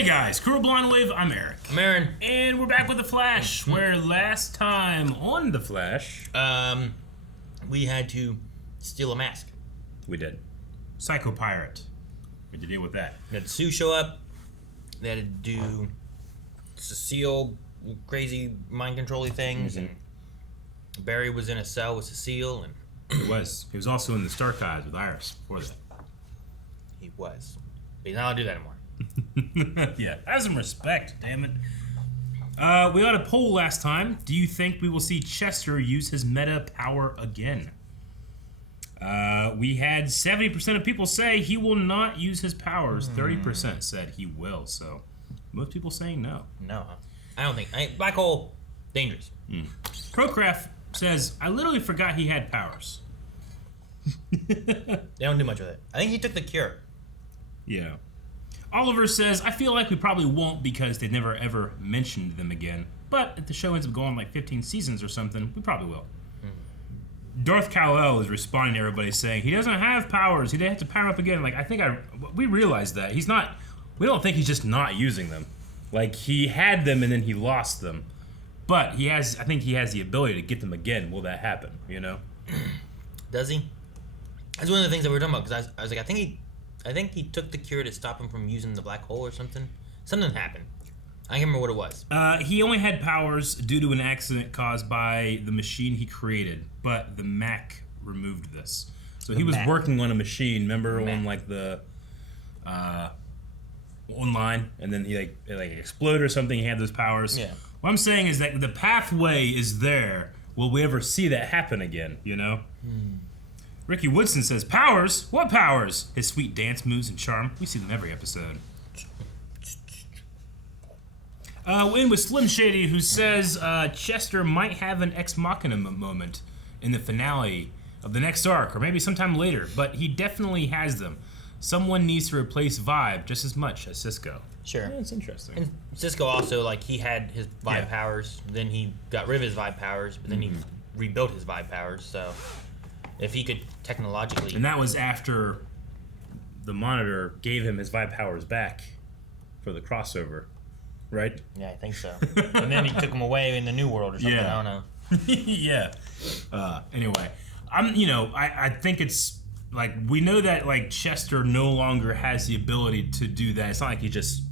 Hey guys, Crew Blind Wave, I'm Eric. I'm Aaron. And we're back with The Flash, where last time on The Flash... we had to steal a mask. We did. Psycho Pirate. We had to deal with that. We had Sue show up. They had to do Cecile crazy mind controlling things, and Barry was in a cell with Cecile, and He was. He was also in the Starchives with Iris before that. he was. But he's not allowed to do that anymore. Yeah, have some respect, damn it. We got a poll last time. Do you think we will see Chester use his meta power again? We had 70% of people say he will not use his powers. 30% said he will, so most people saying no. No, huh? I don't think. Black hole, dangerous. Crowcraft says, I literally forgot he had powers. They don't do much with it. I think he took the cure. Yeah. Oliver says, I feel like we probably won't because they've never ever mentioned them again. But if the show ends up going like 15 seasons or something, we probably will. Darth Kal-El is responding to everybody saying, he doesn't have powers. He have to power up again. Like, we realized that. He's not, we don't think he's just not using them. Like, he had them and then he lost them. But I think he has the ability to get them again. Will that happen, you know? Does he? That's one of the things that we were talking about, because I was like, I think he took the cure to stop him from using the black hole or something. Something happened. I can't remember what it was. He only had powers due to an accident caused by the machine he created, but the Mac removed this. So he was working on a machine, remember, on like the online, and then it exploded or something. He had those powers. Yeah. What I'm saying is that the pathway is there. Will we ever see that happen again? You know. Ricky Woodson says, powers? What powers? His sweet dance moves and charm. We see them every episode. In with Slim Shady, who says Chester might have an Ex Machina moment in the finale of the next arc, or maybe sometime later, but he definitely has them. Someone needs to replace Vibe just as much as Cisco. Sure. Yeah, that's interesting. And Cisco also, like, he had his Vibe powers, then he got rid of his Vibe powers, but then he rebuilt his Vibe powers, so if he could technologically... And that was after the Monitor gave him his Vibe powers back for the crossover, right? Yeah, I think so. And then he took them away in the New World or something, I don't know. Yeah. Anyway, I think it's, like, we know that, like, Chester no longer has the ability to do that. It's not like he's just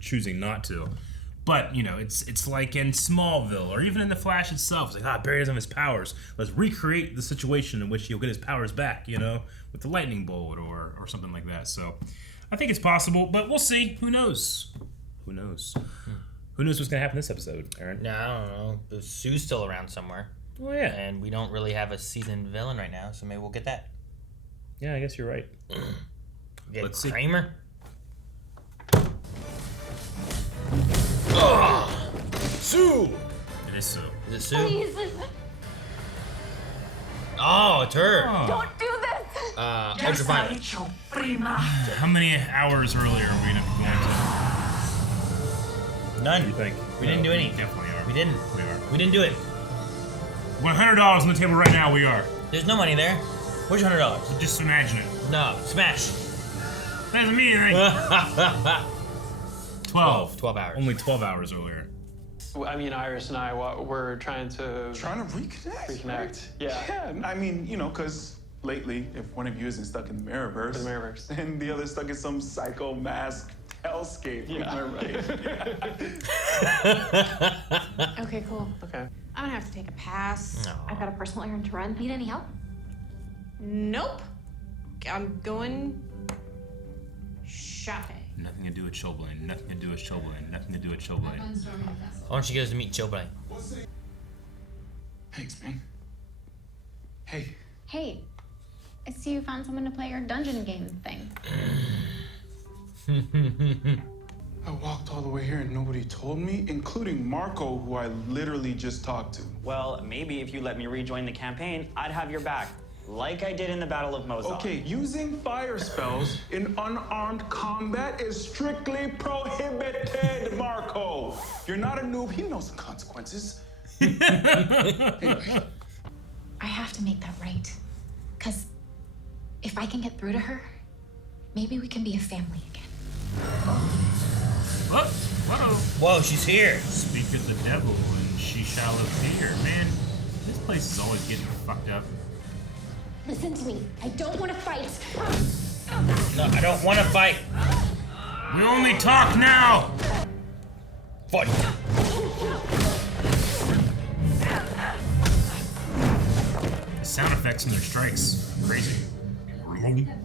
choosing not to. But, it's like in Smallville, or even in The Flash itself. It's like, Barry doesn't have his powers. Let's recreate the situation in which he'll get his powers back, with the lightning bolt or something like that. So, I think it's possible, but we'll see. Who knows? Who knows? Who knows what's going to happen this episode, Aaron? No, I don't know. But Sue's still around somewhere. Oh, yeah. And we don't really have a seasoned villain right now, so maybe we'll get that. Yeah, I guess you're right. Let's see. Kramer. Oh, Sue! It is Sue. Is it Sue? Please. Oh, it's her. Oh. Don't do this. Ultraviolet. How many hours earlier are we going to go None. What do you think? We didn't do any. We definitely are. We didn't. We are. We didn't do it. $100 on the table right now, we are. There's no money there. Where's your $100? Just imagine it. No. Smash. That doesn't mean anything. 12 hours. Only 12 hours earlier. I mean, Iris and I were trying to reconnect. Reconnect. Yeah. Yeah, I mean, because lately, if one of you isn't stuck in the Mirrorverse, then the other's stuck in some psycho mask hellscape. Yeah. Am I right? Okay, cool. Okay. I'm gonna have to take a pass. No. I've got a personal errand to run. Need any help? Nope. I'm going shopping. Nothing to do with Chilblain. Nothing to do with Chilblain. Nothing to do with Chilblain. Why don't you go to meet Chilblain? Thanks, man. Hey. Hey, I see you found someone to play your dungeon game thing. I walked all the way here and nobody told me, including Marco, who I literally just talked to. Well, maybe if you let me rejoin the campaign, I'd have your back, like I did in the Battle of Mozart. Okay, using fire spells in unarmed combat is strictly prohibited, Marco. You're not a noob. You know some consequences. Anyway. I have to make that right. Because if I can get through to her, maybe we can be a family again. Whoa. Whoa, she's here. Speak of the devil and she shall appear. Man, this place is always getting fucked up. Listen to me. I don't want to fight. No, I don't want to fight. We only talk now! Fight. The sound effects in their strikes. Crazy.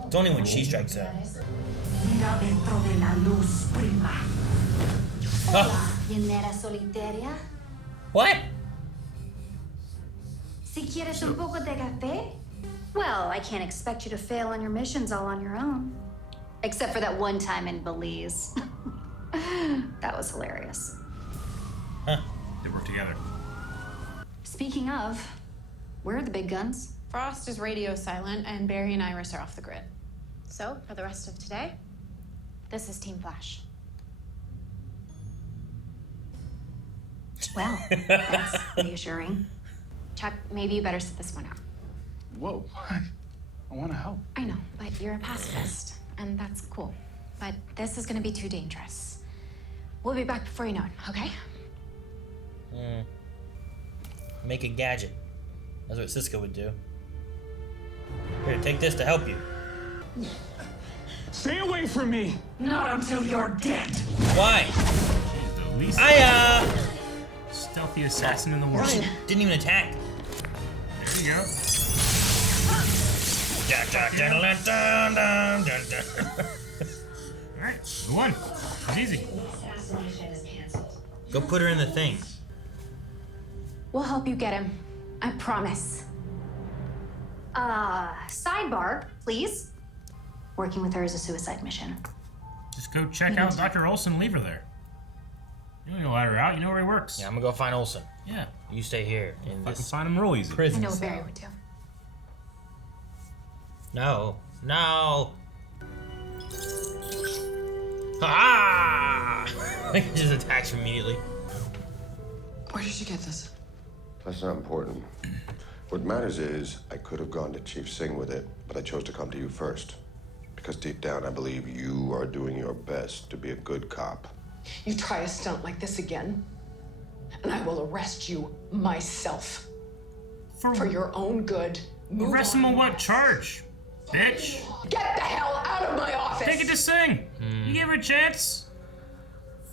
It's only when she strikes out. Mira dentro de la luz, prima. Oh, Llanera solitaria. what? Si quieres un poco de café? Well, I can't expect you to fail on your missions all on your own. Except for that one time in Belize. That was hilarious. Huh. They work together. Speaking of, where are the big guns? Frost is radio silent, and Barry and Iris are off the grid. So, for the rest of today, this is Team Flash. Well, that's reassuring. Chuck, maybe you better sit this one out. Whoa. I want to help. I know, but you're a pacifist, and that's cool. But this is gonna be too dangerous. We'll be back before you know it, okay? Make a gadget. That's what Cisco would do. Here, take this to help you. Stay away from me. Not until you're dead. Why? She's the least stealthy assassin in the world. Didn't even attack. There you go. Alright, we won. It's easy. Go put her in the thing. We'll help you get him. I promise. Sidebar, please. Working with her is a suicide mission. Just go check out Dr. Olson and leave her there. You don't need to let her out. You know where he works. Yeah, I'm gonna go find Olsen. Yeah. You stay here in Fucking this find him real easy. I prison know cell. Barry would too. No. No. Ah! He just attacks immediately. Where did you get this? That's not important. What matters is I could have gone to Chief Singh with it, but I chose to come to you first. Because deep down, I believe you are doing your best to be a good cop. You try a stunt like this again, and I will arrest you myself. For your own good. Move Arrest him on. on what charge? Bitch. Get the hell out of my office! Take it to Sing. You gave her a chance.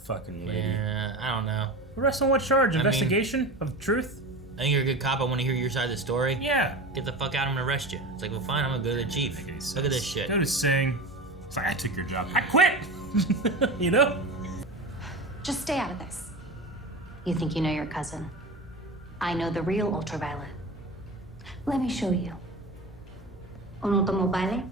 Fucking lady. Yeah, I don't know. Arrest on what charge? mean- Investigation of truth? I think you're a good cop. I want to hear your side of the story. Yeah. Get the fuck out. I'm gonna arrest you. It's like, well, fine. I'm gonna go to the chief. Look at this shit. Go to Sing. It's like, I took your job. I quit. You know? Just stay out of this. You think you know your cousin? I know the real Ultraviolet. Let me show you. Un automobile?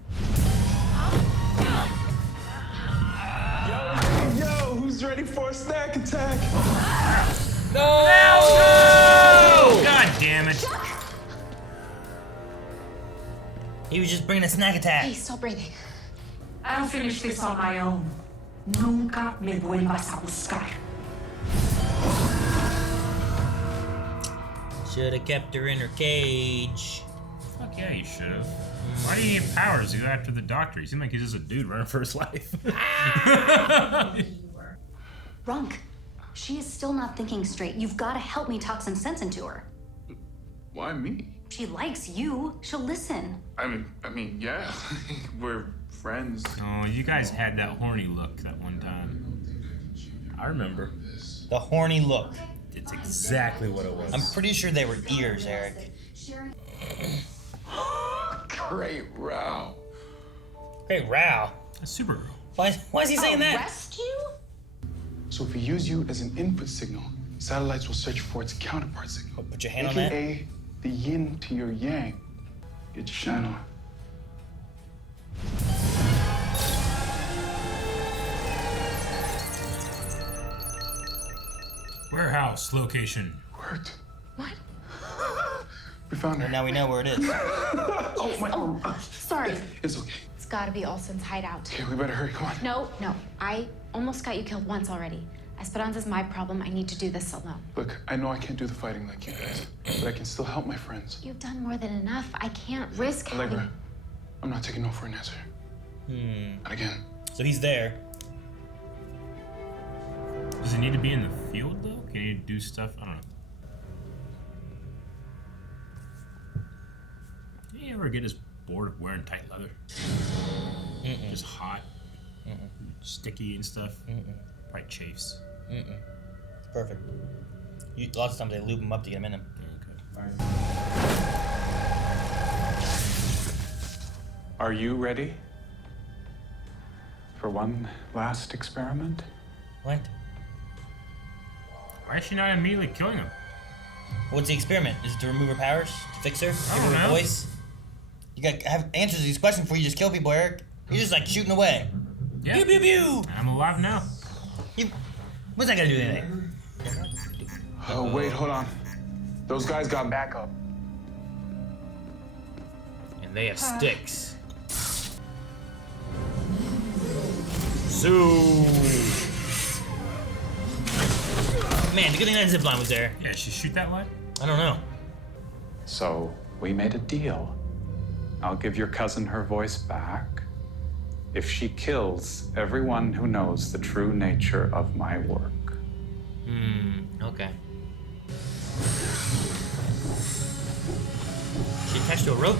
Yo, who's ready for a snack attack? Oh, God damn it. He was just bringing a snack attack. Hey, stop breathing. I'll finish this on my own. Nunca me vuelvas a buscar. Should have kept her in her cage. Fuck yeah, you should have. Why do you need powers to go after the doctor? You seem like he's just a dude running for his life. Runk, she is still not thinking straight. You've got to help me talk some sense into her. Why me? She likes you. She'll listen. I mean, yeah. We're friends. Oh, you guys had that horny look that one time. I remember. The horny look. It's exactly what it was. I'm pretty sure they were ears, Eric. Great row. Hey, Rao. A Supergirl. Why is he saying that? Arrest you? So if we use you as an input signal, satellites will search for its counterpart signal. Put your hand on that. AKA the yin to your yang. Get your shine on. Warehouse location. Worked. What? We found her. And now we know where it is. Oh, my arm. Sorry. It's okay. It's gotta be Olsen's hideout. Okay, we better hurry. Come on. No. I almost got you killed once already. Esperanza's my problem. I need to do this alone. Look, I know I can't do the fighting like you guys, but I can still help my friends. You've done more than enough. I can't risk Allegra, having... I'm not taking no for an answer. Not again. So he's there. Does he need to be in the field though? Can he do stuff? I don't know. Did he ever get as bored of wearing tight leather? Just hot, sticky and stuff. Probably chafes. Perfect. Lots of times they lube them up to get them in them. Are you ready for one last experiment? What? Why is she not immediately killing him? What's the experiment? Is it to remove her powers? To fix her? Give don't her a know. voice? You gotta have answers to these questions before you just kill people, Eric. You're just like shooting away. Yeah. Pew pew pew! I'm alive now. What's that gonna do anything? Oh, wait, hold on. Those guys got backup. And they have sticks. So... Man, the good thing that zipline was there. Yeah, she shoot that line? I don't know. So, we made a deal. I'll give your cousin her voice back if she kills everyone who knows the true nature of my work. Okay. She attached to a rope?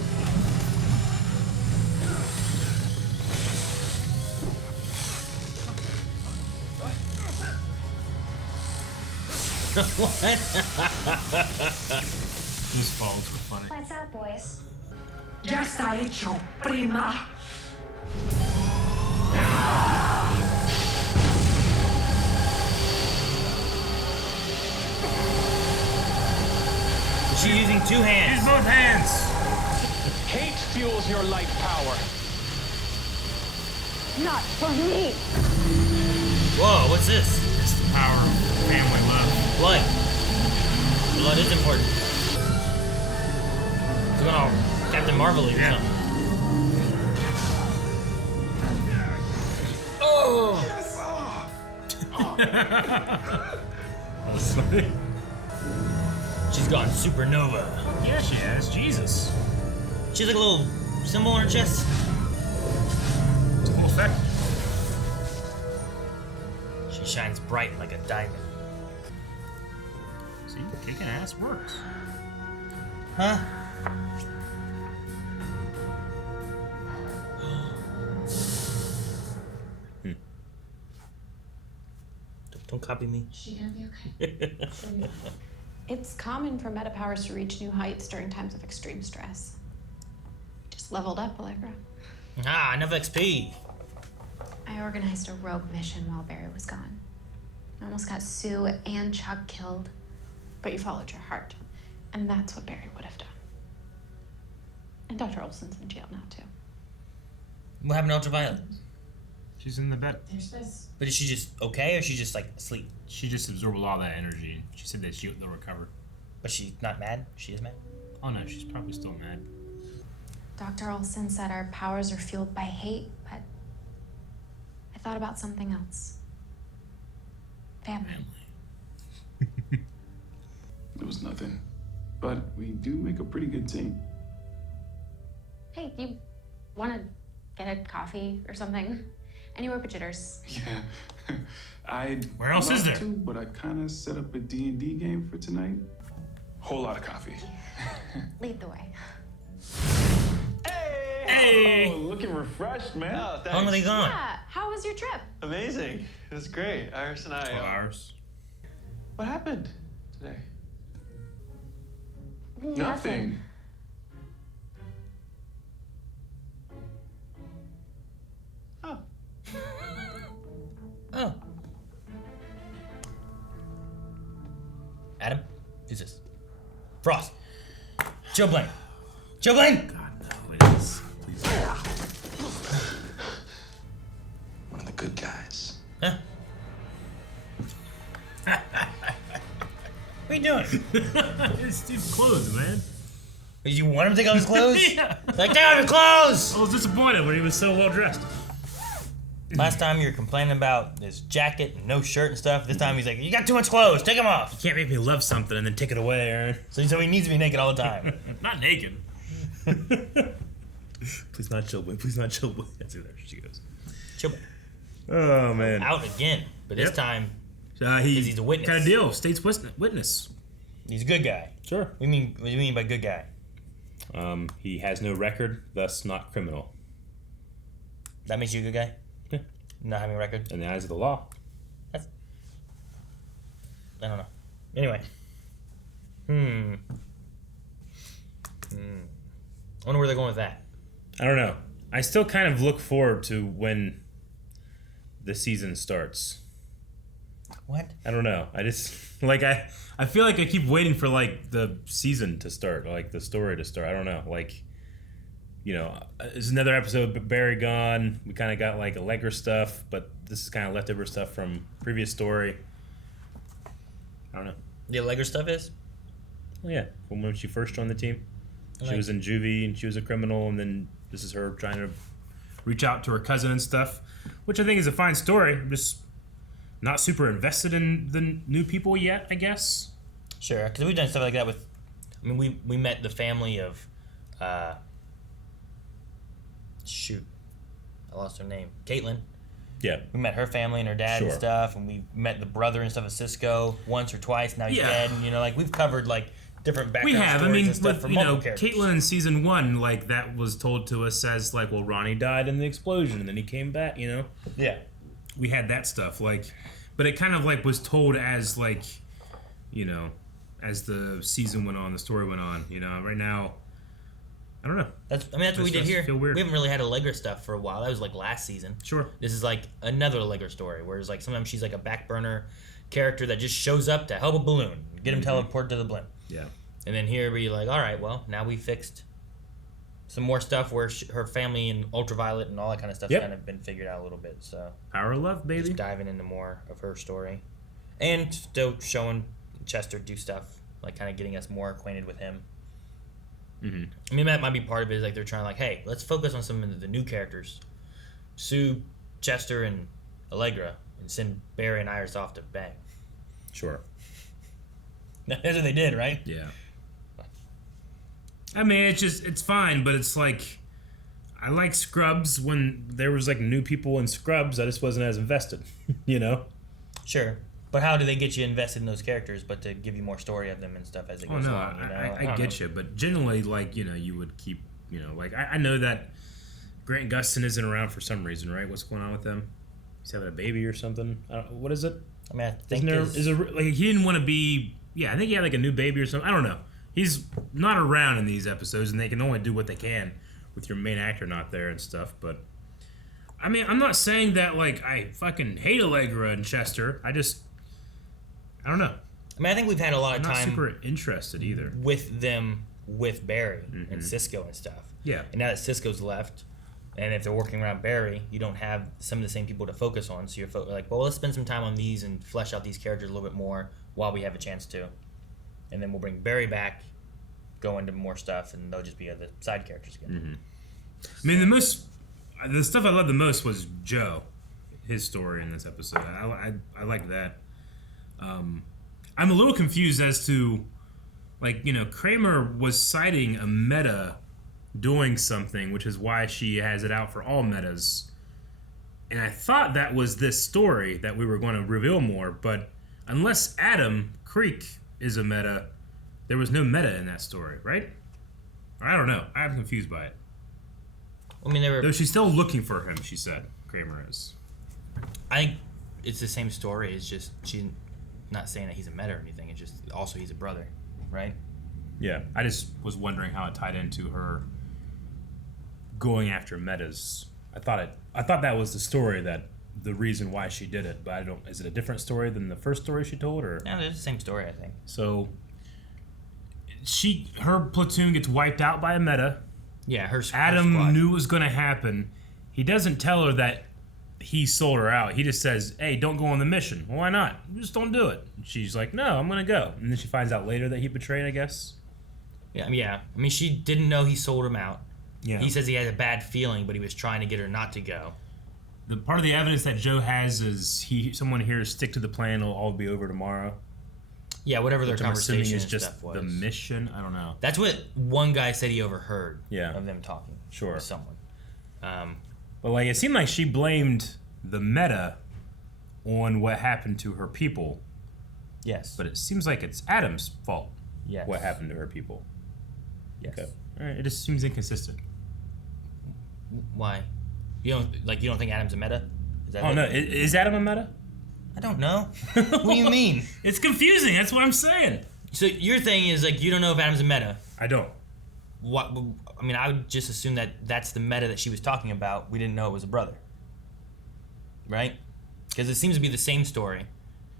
What? These falls were funny. What's up, boys? Ya está hecho, prima. She's using two hands. Use both hands. Hate fuels your light power. Not for me. Whoa, what's this? It's the power of family love. Blood. Blood is important. It's going all Captain Marvel-y or something. Oh! That's funny. She's gone supernova. Yeah, she has. Jesus. She has like a little symbol on her chest. It's a cool effect. She shines bright like a diamond. See, kicking ass works. Huh? Don't copy me. She gonna be okay? It's common for meta powers to reach new heights during times of extreme stress. Just leveled up, Allegra. Ah, enough XP. I organized a rogue mission while Barry was gone. I almost got Sue and Chuck killed, but you followed your heart. And that's what Barry would have done. And Dr. Olson's in jail now, too. What happened to Ultraviolet? She's in the bed. There's this. But is she just okay or is she just like asleep? She just absorbed all that energy. She said that they'll recover. But she's not mad? She is mad? Oh no, she's probably still mad. Dr. Olson said our powers are fueled by hate, but I thought about something else. Family. It was nothing. But we do make a pretty good team. Hey, you want to get a coffee or something? Anywhere but Jitters. Yeah. I'd Where else is love there? to, but I kind of set up a D&D game for tonight. Whole lot of coffee. Lead the way. Hey! Oh, looking refreshed, man. Oh, thanks. How long are they gone? Yeah, how was your trip? Amazing. It was great. Iris and I. 12 hours. What happened today? Nothing. Oh. Oh. Adam, who's this? Frost. Joe Blaine. Joe Blaine! God, no, it is. Please. One of the good guys. Huh? What are you doing? It's Steve's clothes, man. Did you want him to take off his clothes? Yeah. Like, take off your clothes! I was disappointed when he was so well dressed. Last time you were complaining about his jacket and no shirt and stuff. This time he's like, you got too much clothes, take them off. You can't make me love something and then take it away, Aaron. So he needs to be naked all the time. Not naked. Please not chill, boy. Please not chill, boy. That's it. There she goes. Chill. Oh man. Out again. But this Yep. time, he's a witness. Kind of deal. State's witness. He's a good guy. Sure. What do you mean by good guy? He has no record, thus not criminal. That makes you a good guy? Yeah. Not having a record? In the eyes of the law. I don't know. Anyway. I wonder where they're going with that. I don't know. I still kind of look forward to when the season starts. What? I don't know. I just like I feel like I keep waiting for like the season to start, like the story to start. I don't know. Like, you know, there's another episode of Barry gone. We kind of got like Allegra stuff, but this is kind of leftover stuff from previous story. I don't know. The Allegra stuff is? Well, yeah, from when she first joined the team. She was in juvie and she was a criminal, and then this is her trying to reach out to her cousin and stuff, which I think is a fine story. I'm just not super invested in the new people yet, I guess. Sure, because we've done stuff like that with... I mean, we met the family of... shoot. I lost her name. Caitlin. Yeah. We met her family and her dad and stuff, and we met the brother and stuff of Cisco once or twice. Now he's dead, and, you know, like, we've covered, like, different background stories I mean, and stuff with, for you know, characters. Caitlin in season 1, like, that was told to us as, like, well, Ronnie died in the explosion, and then he came back, you know? Yeah. We had that stuff, like, but it kind of, like, was told as, like, you know, as the season went on, the story went on, you know? Right now, I don't know. That's what we did here. Feel weird. We haven't really had Allegra stuff for a while. That was, like, last season. Sure. This is, like, another Allegra story, whereas, like, sometimes she's, like, a back burner character that just shows up to help a balloon, get him teleported to the blimp. Yeah. And then here we're like, all right, well, now we fixed some more stuff where her family and Ultraviolet and all that kind of stuff's kind of been figured out a little bit. So Power of love, baby. Just diving into more of her story. And still showing Chester do stuff, like kind of getting us more acquainted with him. Mm-hmm. I mean, that might be part of it, is like they're trying to like, hey, let's focus on some of the new characters. Sue, Chester, and Allegra, and send Barry and Iris off to bang. Sure. That's what they did, right? Yeah. I mean, it's fine, but it's like, I like Scrubs when there was like new people in Scrubs. I just wasn't as invested, you know? Sure. But how do they get you invested in those characters, but to give you more story of them and stuff as it goes along, you know? I get you, but generally, like, you know, you would keep, you know, like, I know that Grant Gustin isn't around for some reason, right? What's going on with them? He's having a baby or something? what is it? I mean, I think like, he didn't want to be, yeah, I think he had like a new baby or something. I don't know. He's not around in these episodes, and they can only do what they can with your main actor not there and stuff, but I mean, I'm not saying that, like, I fucking hate Allegra and Chester. I don't know. I mean, I think we've had a lot of I'm not time super interested either with them, with Barry and Cisco and stuff. Yeah. And now that Cisco's left, and if they're working around Barry, you don't have some of the same people to focus on. So you're like, well, let's spend some time on these and flesh out these characters a little bit more while we have a chance to. And then we'll bring Barry back, go into more stuff, and they'll just be the side characters again. I mean, the stuff I loved the most was Joe, his story in this episode. I like that. I'm a little confused as to, like, you know, Kramer was citing a meta doing something, which is why she has it out for all metas. And I thought that was this story that we were going to reveal more, but unless Adam Creek is a meta, there was no meta in that story, right? Or I don't know. I'm confused by it. I mean, Though she's still looking for him, she said. Kramer is. I think it's the same story. It's just she's not saying that he's a meta or anything. It's just also he's a brother, right? Yeah. I just was wondering how it tied into her going after metas. I thought that was the story, that the reason why she did it, but I don't. Is it a different story than the first story she told, or? No, it's the same story, I think. So her platoon gets wiped out by a meta. Yeah, her Adam squad knew it was going to happen. He doesn't tell her that he sold her out. He just says, hey, don't go on the mission. Well, why not? Just don't do it. And she's like, no, I'm going to go. And then she finds out later that he betrayed, I guess. Yeah. I mean, she didn't know he sold him out. Yeah. He says he had a bad feeling, but he was trying to get her not to go. The part of the evidence that Joe has is someone here stick to the plan. It'll all be over tomorrow. Yeah, whatever their conversation is just stuff was. the mission. I don't know. That's what one guy said he overheard. Yeah. Of them talking. Sure. With someone. But like, it seemed like she blamed the meta on what happened to her people. Yes. But it seems like it's Adam's fault. Yes. What happened to her people. Yes. Okay. All right. It just seems inconsistent. Why? You don't think Adam's a meta? Is that Oh no, is Adam a meta? I don't know. What do you mean? It's confusing. That's what I'm saying. So your thing is like you don't know if Adam's a meta. I don't. What? I mean, I would just assume that that's the meta that she was talking about. We didn't know it was a brother, right? Because it seems to be the same story.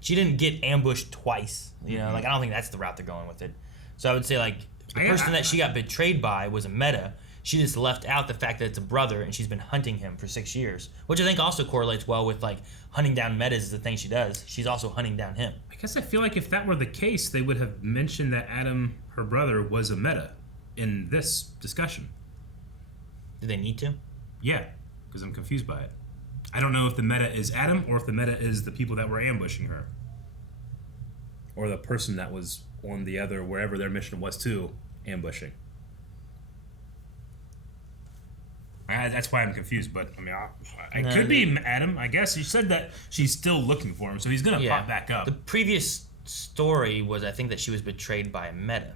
She didn't get ambushed twice. You know, like I don't think that's the route they're going with it. So I would say like the person that she got betrayed by was a meta. She just left out the fact that it's a brother and she's been hunting him for 6 years, which I think also correlates well with like hunting down metas is the thing she does. She's also hunting down him. I guess I feel like if that were the case, they would have mentioned that Adam, her brother, was a meta in this discussion. Do they need to? Yeah, because I'm confused by it. I don't know if the meta is Adam or if the meta is the people that were ambushing her. Or the person that was on the other, wherever their mission was to, ambushing. That's why I'm confused, but I mean, it could be Adam, I guess. She said that she's still looking for him, so he's going to pop back up. The previous story was, I think, that she was betrayed by a meta.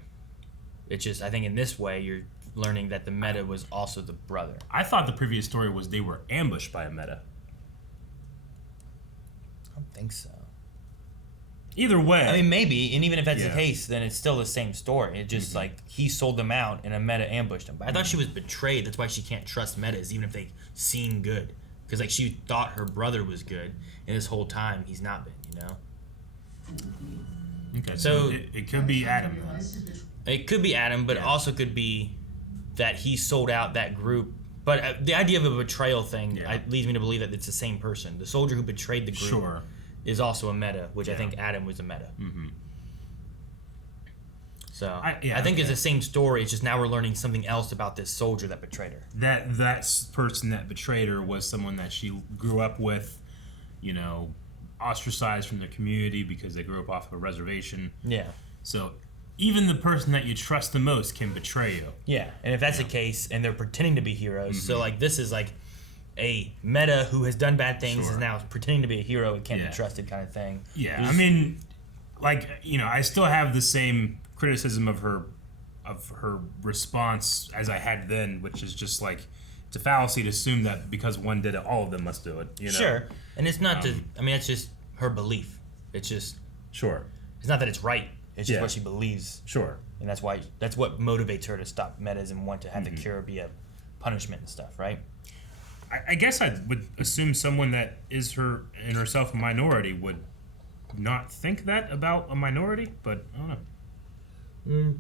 It's just, I think in this way, you're learning that the meta was also the brother. I thought the previous story was they were ambushed by a meta. I don't think so. Either way. I mean, maybe, and even if that's the case, then it's still the same story. It's just like he sold them out and a meta ambushed him. But I thought she was betrayed. That's why she can't trust metas, even if they seem good. Because like she thought her brother was good, and this whole time he's not been, you know? Okay, so it could be Adam. It could be Adam, but it also could be that he sold out that group. But the idea of a betrayal thing leads me to believe that it's the same person. The soldier who betrayed the group is also a meta, which I think Adam was a meta. Mm-hmm. So I think it's the same story. It's just now we're learning something else about this soldier that betrayed her. That person that betrayed her was someone that she grew up with, you know, ostracized from their community because they grew up off of a reservation. Yeah. So even the person that you trust the most can betray you. Yeah, and if that's the case, and they're pretending to be heroes, so like this is like a meta who has done bad things is now pretending to be a hero and can't be trusted kind of thing. Yeah, I mean, like, you know, I still have the same criticism of her response as I had then, which is just like it's a fallacy to assume that because one did it, all of them must do it. You know? Sure, and it's not to. I mean, it's just her belief. It's just It's not that it's right. It's just what she believes. Sure, and that's what motivates her to stop metas and want to have the cure be a punishment and stuff, right? I guess I would assume someone that is in herself a minority would not think that about a minority, but I don't know.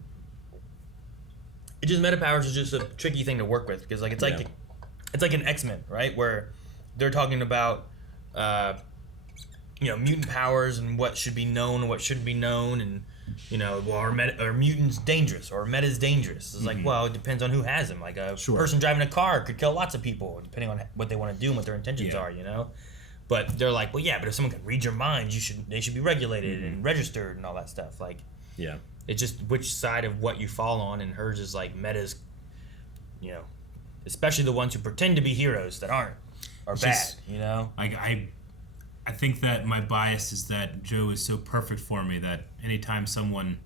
It just meta powers is just a tricky thing to work with because like it's like an X-Men, right? Where they're talking about mutant powers and what should be known and what shouldn't be known, and you know, well, are mutants dangerous or meta's dangerous? It's like, well, it depends on who has them. Like a person driving a car could kill lots of people depending on what they want to do and what their intentions are, you know? But they're like, well, yeah, but if someone can read your mind, they should be regulated and registered and all that stuff. Like, it's just which side of what you fall on, and hers is like metas, you know, especially the ones who pretend to be heroes that aren't are bad, you know? I think that my bias is that Joe is so perfect for me that anytime someone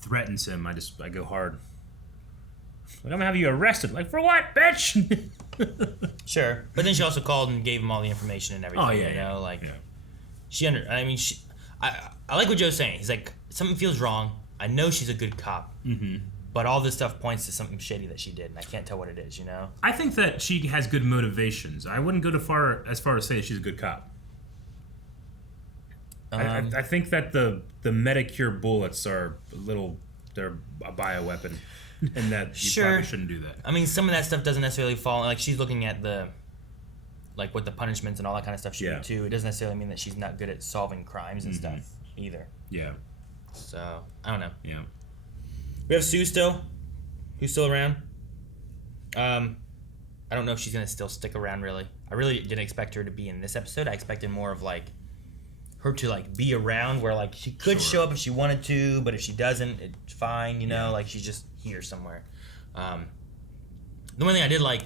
threatens him, I go hard. Like, I'm gonna have you arrested. Like, for what, bitch? Sure, but then she also called and gave him all the information and everything. Oh yeah, you know, like I like what Joe's saying. He's like, something feels wrong. I know she's a good cop, but all this stuff points to something shady that she did, and I can't tell what it is. You know. I think that she has good motivations. I wouldn't go as far as say she's a good cop. I think that the Medicure bullets are they're a bioweapon, and that you probably shouldn't do that. I mean, some of that stuff doesn't necessarily fall. Like she's looking at what the punishments and all that kind of stuff should do too. It doesn't necessarily mean that she's not good at solving crimes and stuff either. Yeah. So I don't know. Yeah. We have Sue still, who's still around. I don't know if she's gonna still stick around. Really, I really didn't expect her to be in this episode. I expected more of like her to like be around, where like she could show up if she wanted to, but if she doesn't, it's fine. You know, like she's just here somewhere. The one thing I did like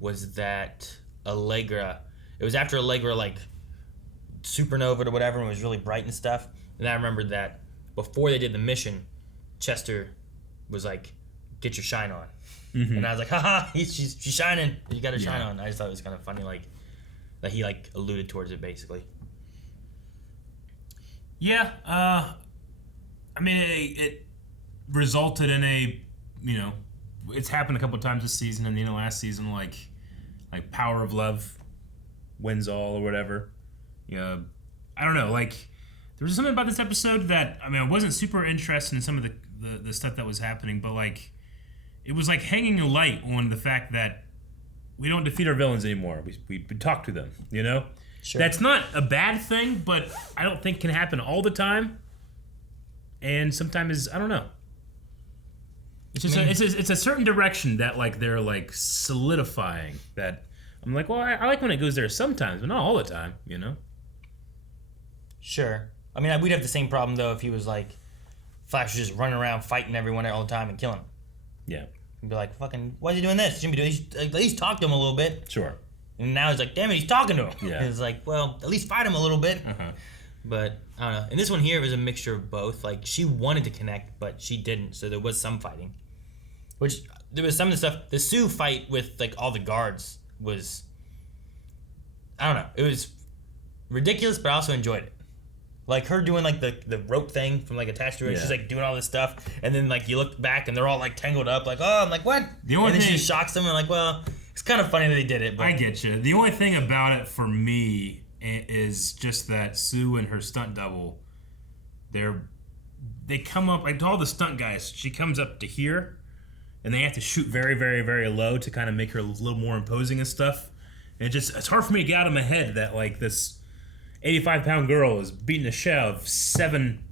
was that Allegra It was after Allegra like supernovaed or whatever and was really bright and stuff. And I remembered that before they did the mission, Chester was like, "Get your shine on," and I was like, "Haha, she's shining. You got her shine on." I just thought it was kind of funny, like that he like alluded towards it basically. Yeah, I mean, it resulted in a, it's happened a couple of times this season, and last season, like power of love wins all or whatever. Yeah, I don't know, like there was something about this episode that I wasn't super interested in some of the stuff that was happening, but like it was like hanging a light on the fact that we don't defeat our villains anymore. We talk to them, Sure. That's not a bad thing, but I don't think can happen all the time. And sometimes I don't know. It's just it's a certain direction that like they're like solidifying that. I'm like, well, I like when it goes there sometimes, but not all the time, Sure. I mean, we'd have the same problem though if he was like Flash was just running around fighting everyone all the time and killing them. Yeah. He'd be like, fucking, why is he doing this? He shouldn't be doing. At least talk to him a little bit. Sure. And now he's like, damn it, he's talking to him. Yeah. It's like, well, at least fight him a little bit. Uh-huh. But I don't know. In this one here, it was a mixture of both. Like she wanted to connect, but she didn't. So there was some fighting. Which there was some of the stuff. The Sue fight with like all the guards was, I don't know. It was ridiculous, but I also enjoyed it. Like her doing like the rope thing from like attached to her. Yeah. She's like doing all this stuff, and then like you look back and they're all like tangled up. Like, oh, I'm like, what? The only and then thing she shocks them and like, well, it's kind of funny that they did it. But I get you. The only thing about it for me is just that Sue and her stunt double, they come up like all the stunt guys. She comes up to here, and they have to shoot very, very, very low to kind of make her a little more imposing and stuff. And it's hard for me to get out of my head that like this 85-pound girl is beating the shit out of 7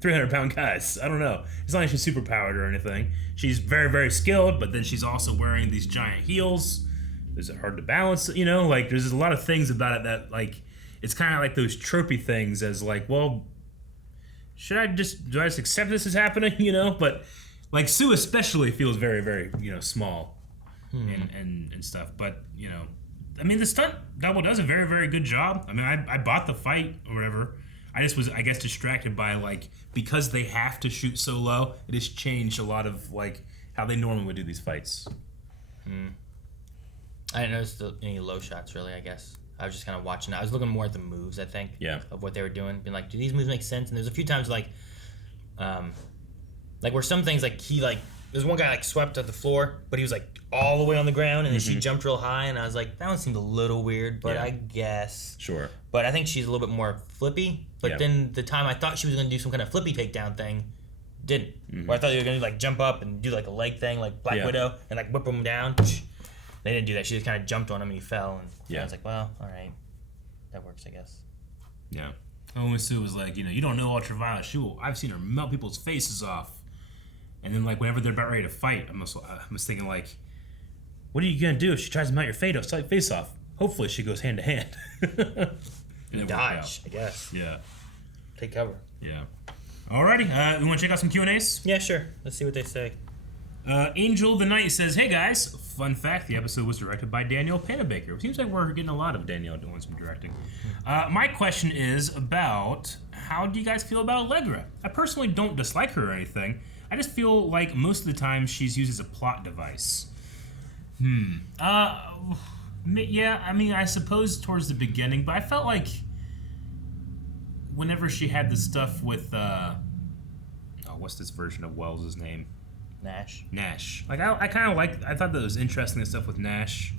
300-pound guys. I don't know. It's not like she's super powered or anything. She's very, very skilled, but then she's also wearing these giant heels. Is it hard to balance? Like there's a lot of things about it that like it's kind of like those tropey things as like, well, do I just accept this is happening? But like Sue especially feels very, very small and stuff. But the stunt double does a very, very good job. I bought the fight or whatever. I just was, I guess, distracted by like because they have to shoot so low. It has changed a lot of like how they normally would do these fights. I didn't notice any low shots really. I guess I was just kind of watching. I was looking more at the moves. I think. Yeah. Of what they were doing, being like, do these moves make sense? And there's a few times like where some things like he like. There's one guy like swept at the floor, but he was like all the way on the ground, and then she jumped real high, and I was like, that one seemed a little weird, but I guess. Sure. But I think she's a little bit more flippy. But then the time I thought she was going to do some kind of flippy takedown thing, didn't. Where I thought they were going to like jump up and do like a leg thing, like Black Widow, and like whip him down. They didn't do that. She just kind of jumped on him and he fell. And I was like, well, all right, that works, I guess. Yeah. And when Sue was like, you don't know Ultraviolet. I've seen her melt people's faces off. And then, like, whenever they're about ready to fight, I was thinking, like, what are you going to do if she tries to melt your face off? Hopefully she goes hand to hand. Dodge, I guess. Yeah. Take cover. Yeah. Alrighty. We want to check out some Q&As? Yeah, sure. Let's see what they say. Angel the Knight says, hey, guys. Fun fact, the episode was directed by Danielle Panabaker. It seems like we're getting a lot of Danielle doing some directing. My question is about how do you guys feel about Allegra? I personally don't dislike her or anything. I just feel like most of the time she's used as a plot device. Yeah, I suppose towards the beginning, but I felt like whenever she had the stuff with, what's this version of Wells' name? Nash. Like, I kind of I thought that was interesting, the stuff with Nash.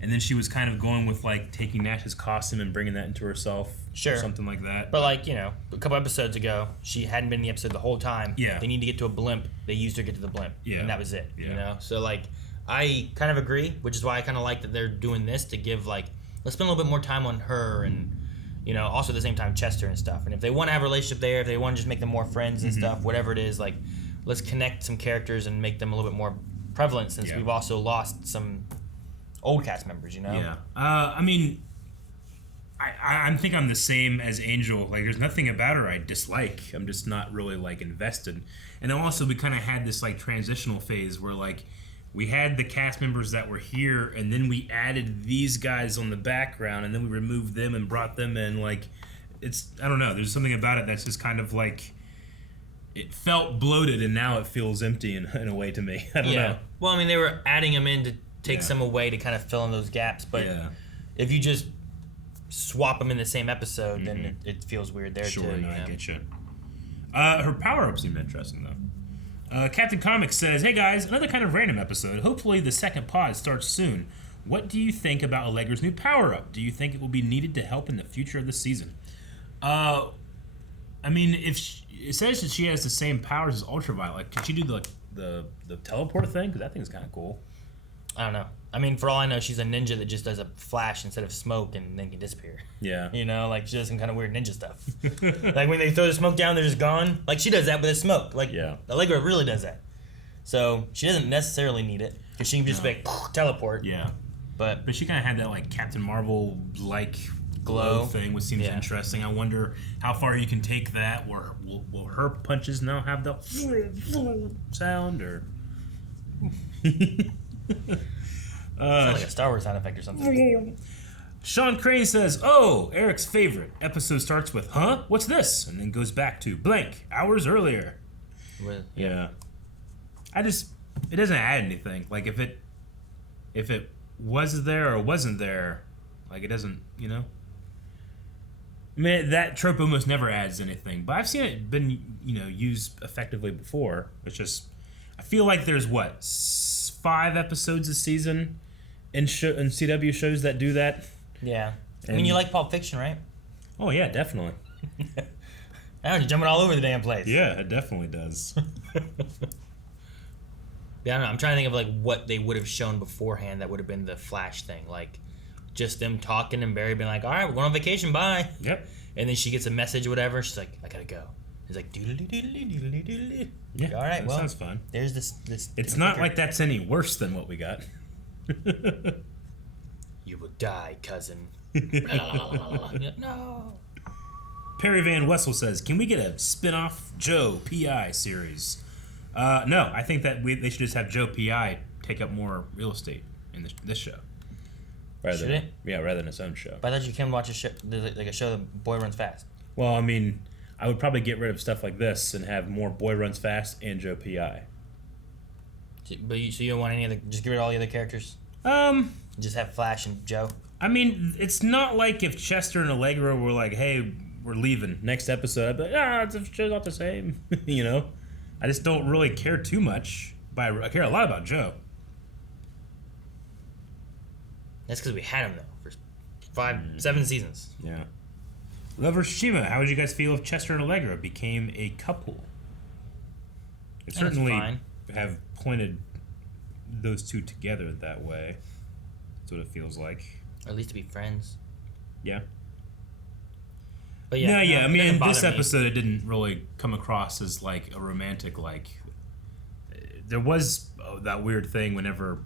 And then she was kind of going with, like, taking Nash's costume and bringing that into herself. Sure. Or something like that. But, like, a couple episodes ago, she hadn't been in the episode the whole time. Yeah. They need to get to a blimp. They used her to get to the blimp. Yeah. And that was it, Yeah. So, like, I kind of agree, which is why I kind of like that they're doing this to give, like, let's spend a little bit more time on her and, also at the same time Chester and stuff. And if they want to have a relationship there, if they want to just make them more friends and stuff, whatever it is, like, let's connect some characters and make them a little bit more prevalent since we've also lost some old cast members, Yeah. I think I'm the same as Angel. Like, there's nothing about her I dislike. I'm just not really, like, invested. And then also we kind of had this, like, transitional phase where, like, we had the cast members that were here, and then we added these guys on the background, and then we removed them and brought them in. Like, it's, I don't know. There's something about it that's just kind of like, it felt bloated, and now it feels empty in a way to me. I don't know. Well, I mean, they were adding them in to take some away to kind of fill in those gaps, but if you just swap them in the same episode, then it feels weird there too. Sure, no, I get you. Her power-up seemed interesting, though. Captain Comics says, "Hey guys, another kind of random episode. Hopefully the second pod starts soon. What do you think about Allegra's new power-up? Do you think it will be needed to help in the future of the season?" I mean, if it says that she has the same powers as Ultraviolet, like, can she do the teleport thing? Because that thing's kind of cool. I don't know. I mean, for all I know, she's a ninja that just does a flash instead of smoke and then can disappear. Yeah. You know, like, she does some kind of weird ninja stuff. Like, when they throw the smoke down, they're just gone. Like, she does that with the smoke. Like, Allegra really does that. So, she doesn't necessarily need it. Because she can just, like, teleport. Yeah. But she kind of had that, like, Captain Marvel-like glow thing, which seems interesting. I wonder how far you can take that. Will her punches now have the sound, or... Sounds like a Star Wars sound effect or something. Sean Crane says, "Oh, Eric's favorite episode starts with, huh? What's this?" And then goes back to blank hours earlier. Yeah. It doesn't add anything. Like, if it was there or wasn't there, like, it doesn't, you know? I mean, that trope almost never adds anything. But I've seen it been, used effectively before. It's just, I feel like there's, 5 episodes a season in CW shows that do that. Yeah. I mean, you like Pulp Fiction, right? Oh, yeah, definitely. Now you're jumping all over the damn place. Yeah, it definitely does. Yeah, I don't know. I'm trying to think of, like, what they would have shown beforehand that would have been the Flash thing. Like, just them talking and Barry being like, all right, we're going on vacation, bye. Yep. And then she gets a message or whatever. She's like, I gotta go. He's like, doodle-doo-doodle-doo-doodle-doo. Yeah, all right, that well, sounds fun. There's this. It's not like that's any worse than what we got. You will die, cousin. No. Perry Van Wessel says, "Can we get a spin-off Joe PI series?" No, I think that they should just have Joe PI take up more real estate in this show. Should it? Yeah, rather than its own show. But I thought you can watch a show, like a show that Boy Runs Fast. Well, I mean, I would probably get rid of stuff like this and have more Boy Runs Fast and Joe PI. But so you don't want any other? Just get rid of all the other characters. Just have Flash and Joe. I mean, it's not like if Chester and Allegra were like, "Hey, we're leaving next episode." I'd be like, it's show's not the same. You know, I just don't really care too much. But I care a lot about Joe. That's because we had him though for 7 seasons. Yeah. Lover Shima, how would you guys feel if Chester and Allegra became a couple? It certainly have pointed those two together that way. That's what it feels like. Or at least to be friends. Yeah. But yeah, I mean, in this me. episode, it didn't really come across as like a romantic, like. There was that weird thing whenever,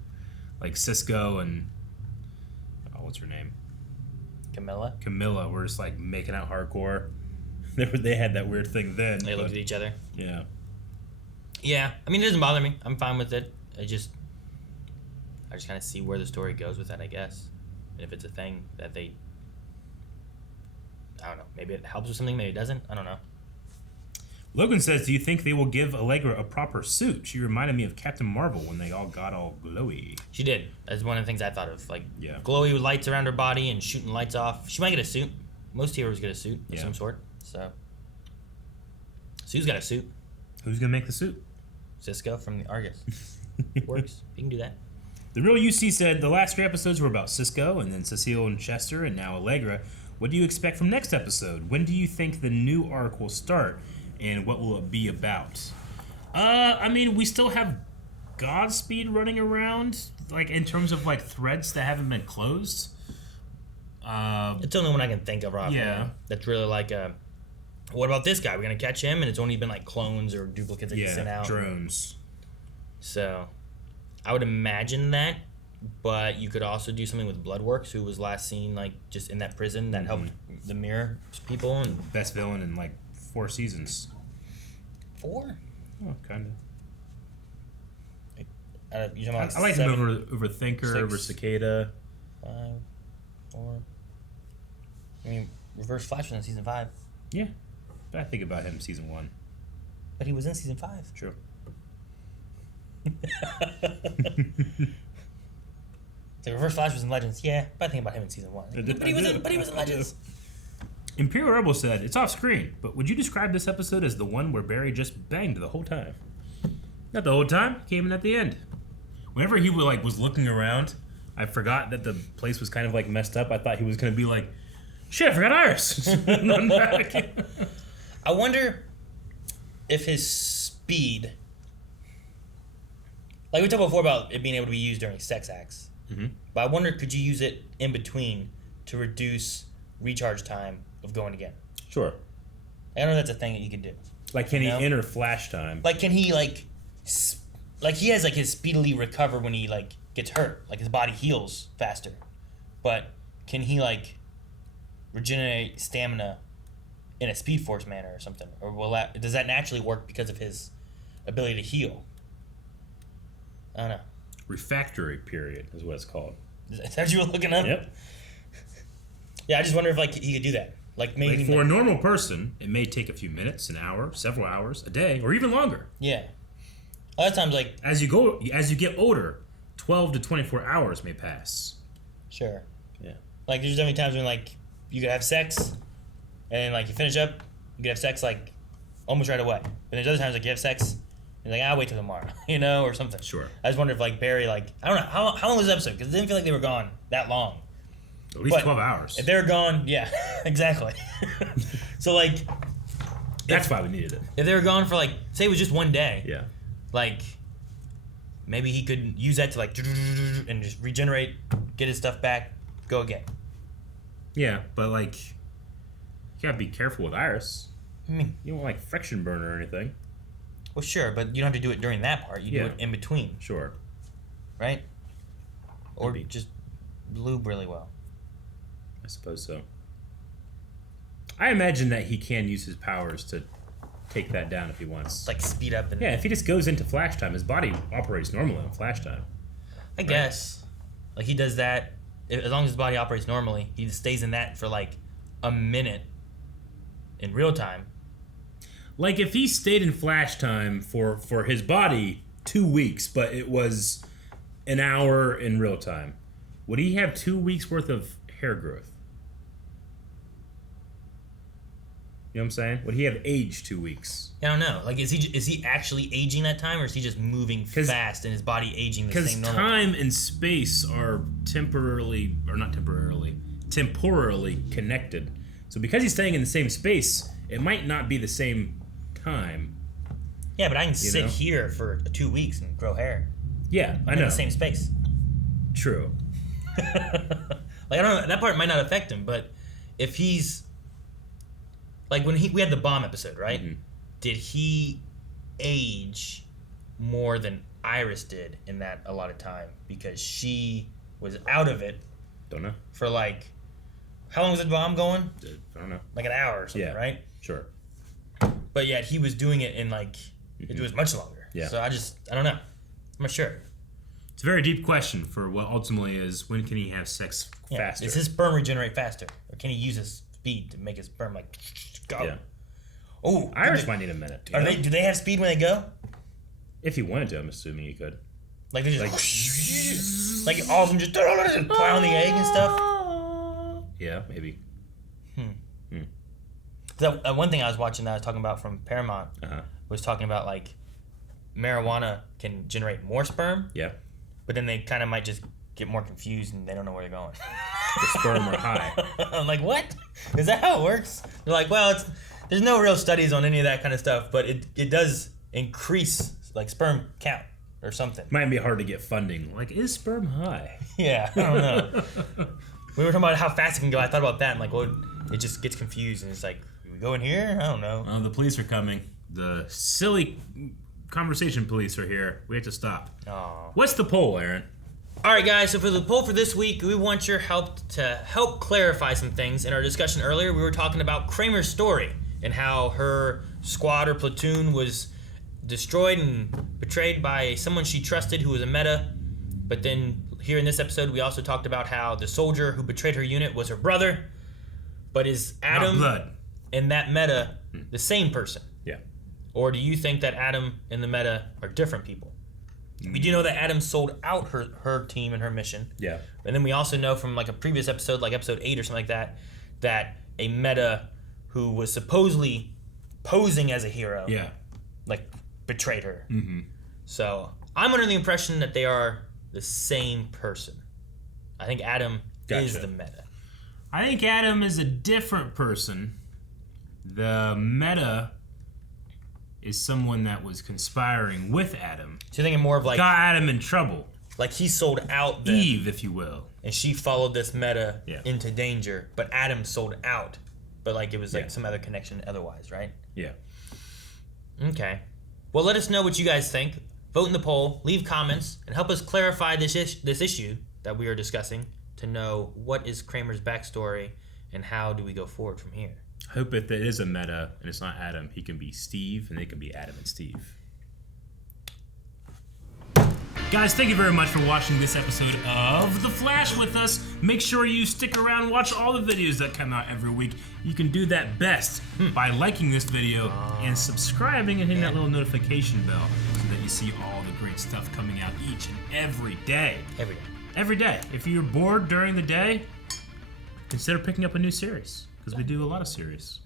like, Cisco and. What's her name? Camilla were just like making out hardcore. They had that weird thing then. They looked at each other. Yeah. Yeah, I mean, it doesn't bother me. I'm fine with it. I just kind of see where the story goes with that, I guess. And if it's a thing that they, I don't know, maybe it helps with something, maybe it doesn't. I don't know. Logan says, "Do you think they will give Allegra a proper suit? She reminded me of Captain Marvel when they all got all glowy." She did. That's one of the things I thought of. Like, yeah, glowy with lights around her body and shooting lights off. She might get a suit. Most heroes get a suit of some sort. So, Sue's got a suit. Who's gonna make the suit? Cisco from the Argus. Works. You can do that. The Real UC said, "The last 3 episodes were about Cisco, and then Cecile and Chester, and now Allegra. What do you expect from next episode? When do you think the new arc will start? And what will it be about?" I mean, we still have Godspeed running around, like, in terms of, like, threads that haven't been closed. It's the only one I can think of, Rob. Yeah. That's really like what about this guy? We're going to catch him, and it's only been, like, clones or duplicates that he sent out. Drones. So, I would imagine that, but you could also do something with Bloodworks, who was last seen, like, just in that prison that helped the Mirror people. And best villain in, like, 4 seasons. 4? Oh, kind of. You're talking about I like him 7, over Thinker, 6, over Cicada. 5, 4. I mean, Reverse Flash was in season 5. Yeah, but I think about him season 1. But he was in season 5. True. The Reverse Flash was in Legends, yeah, but I think about him in season 1. But he was in Legends. Imperial Rebel said, it's off screen, but would you describe this episode as the one where Barry just banged the whole time? Not the whole time, came in at the end. Whenever he was looking around, I forgot that the place was kind of like messed up. I thought he was going to be like, shit, I forgot Iris. I'm back. I wonder if his speed, like we talked before about it being able to be used during sex acts, but I wonder, could you use it in between to reduce recharge time of going again? Sure. I don't know if that's a thing that you could do. Like, can he enter flash time? Like, can he, like he has, like, his speedily recover when he, like, gets hurt. Like, his body heals faster. But can he, like, regenerate stamina in a Speed Force manner or something? Or does that naturally work because of his ability to heal? I don't know. Refractory period is what it's called. Is that what you were looking up? Yep. Yeah, I just wonder if, like, he could do that. Like, maybe... Like, for a normal person, it may take a few minutes, an hour, several hours, a day, or even longer. Yeah. A lot of times, like... As you get older, 12 to 24 hours may pass. Sure. Yeah. Like, there's definitely times when, like, you could have sex, and then, like, you finish up, you could have sex, like, almost right away. But there's other times, like, you have sex, and you're like, I'll wait till tomorrow, or something. Sure. I just wonder if, like, Barry, like... I don't know. How long was this episode? Because it didn't feel like they were gone that long. At least 12 hours. If they're gone, yeah, exactly. So, like... That's why we needed it. If they were gone for, like, say it was just one day. Yeah. Like, maybe he could use that to, like, and just regenerate, get his stuff back, go again. Yeah, but, like, you gotta be careful with Iris. I mean, you don't want, like, friction burn or anything. Well, sure, but you don't have to do it during that part. You do it in between. Sure. Right? Or just lube really well. I suppose so. I imagine that he can use his powers to take that down if he wants. Like speed up and... Yeah, if he just goes into flash time, his body operates normally on flash time. I guess. Like, he does that, as long as his body operates normally, he just stays in that for, like, a minute in real time. Like, if he stayed in flash time for his body 2 weeks, but it was an hour in real time, would he have 2 weeks worth of hair growth? You know what I'm saying? Would he have aged 2 weeks? I don't know. Like, is he actually aging that time, or is he just moving fast and his body aging the same normal time? Because time and space are temporarily connected. So because he's staying in the same space, it might not be the same time. Yeah, but I can sit here for 2 weeks and grow hair. Yeah, I know. In the same space. True. Like, I don't know, that part might not affect him, but if he's... Like, when we had the bomb episode, right? Mm-hmm. Did he age more than Iris did in that a lot of time? Because she was out of it. Don't know. For, like... How long was the bomb going? I don't know. Like an hour or something, right? Sure. But yet he was doing it in, like... It was much longer. Yeah. So I don't know. I'm not sure. It's a very deep question for what ultimately is, when can he have sex faster? Does his sperm regenerate faster? Or can he use his speed to make his sperm, like, go? Yeah. Oh, Irish might need a minute. Do they have speed when they go? If he wanted to, I'm assuming he could. Like, they just... Like, all of them just plowing the egg and stuff? Yeah, maybe. That one thing I was watching that I was talking about from Paramount was talking about, like, marijuana can generate more sperm. Yeah. But then they kind of might just get more confused and they don't know where they're going. The sperm are high. I'm like, what? Is that how it works? They're like, well, there's no real studies on any of that kind of stuff, but it does increase, like, sperm count or something. Might be hard to get funding. Like, is sperm high? Yeah, I don't know. We were talking about how fast it can go. I thought about that. I'm like, well, it just gets confused and it's like, we go in here? I don't know. The police are coming. The silly conversation police are here. We have to stop. Aww. What's the poll, Aaron? All right, guys. So for the poll for this week, we want your help to help clarify some things. In our discussion earlier, we were talking about Kramer's story and how her squad or platoon was destroyed and betrayed by someone she trusted who was a meta. But then here in this episode, we also talked about how the soldier who betrayed her unit was her brother. But is Adam and that meta the same person? Yeah. Or do you think that Adam and the meta are different people? We do know that Adam sold out her team and her mission. Yeah. And then we also know from like a previous episode, like episode 8 or something like that, that a meta who was supposedly posing as a hero, like betrayed her. Mm-hmm. So I'm under the impression that they are the same person. I think Adam is the meta. I think Adam is a different person. The meta is someone that was conspiring with Adam. So you're thinking more of like... Got Adam in trouble. Like he sold out the... Eve, if you will. And she followed this meta into danger, but Adam sold out. But like it was like some other connection otherwise, right? Yeah. Okay. Well, let us know what you guys think. Vote in the poll, leave comments, and help us clarify this issue that we are discussing to know what is Kramer's backstory and how do we go forward from here. I hope if it is a meta and it's not Adam, he can be Steve and they can be Adam and Steve. Guys, thank you very much for watching this episode of The Flash with us. Make sure you stick around and watch all the videos that come out every week. You can do that best by liking this video and subscribing and hitting that little notification bell so that you see all the great stuff coming out each and every day. Every day. Every day. If you're bored during the day, consider picking up a new series because we do a lot of series.